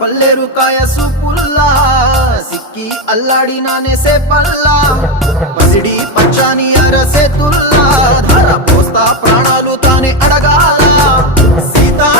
పల్లెరు కాయ సూపుల్లా సిక్కి అల్లాడినానే సేపల్లా పసిడి పచ్చాని అరసేతుల్లా ధర పోస్తా ప్రాణాలు తానే అడగాల సీతా